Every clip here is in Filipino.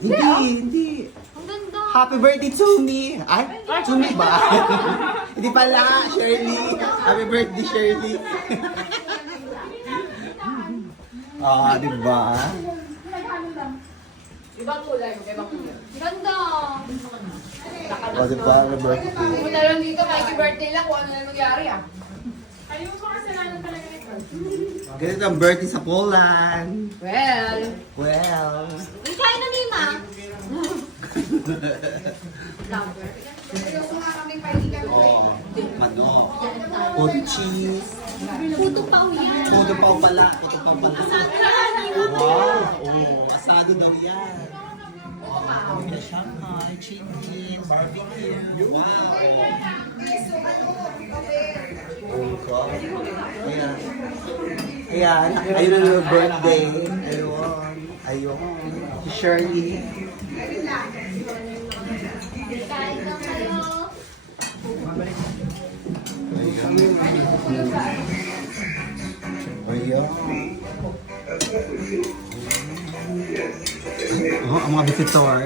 Hindi. Ang ganda. Happy birthday to me. Ay, to me ba? Hindi pala, Shirley. Happy birthday, Shirley. Di ba? Ibang kulay, ibang kulay. Ganda. Di ba, happy birthday. Pumunta lang dito, Mikey birthday lang, kung ano na nangyari ah. Ayun ko kasalanan talaga ni Carl. Ganito ang birthday sa Poland. Well, Well. Kain na ni Ma. Manok. Puto cheese. Puto pao yan. Puto pao pala. Puto pao pala. Wow. Asado daw yan. Pamilya Shanghai, chicken, barbecue. Wow. Ayan. Ayan. Ayun ang your birthday. Ayun. Si Shirley. Kain na kayo. Ayun. Oh, ang mga visitor.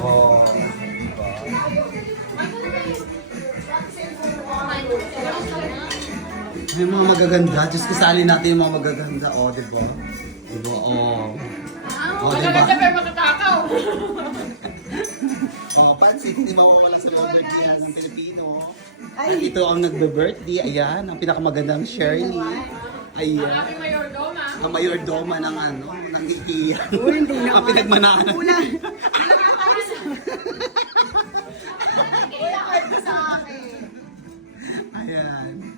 Oh. May mga magaganda. Diyos kasali natin yung mga magaganda. Oh, di ba? Di ba? Oh. Oh, di ba? magaganda pero makakakaw. Oh, pansin, hindi mawawala sa mga birthday ng Pilipino. At ito ang nagbe-birthday. Ayan, ang pinakamagandang Shirley. Ayan. Happy Mayordoma. Ang mayordoma ng ng IKEA. Ang pinagmanaan. Ayan.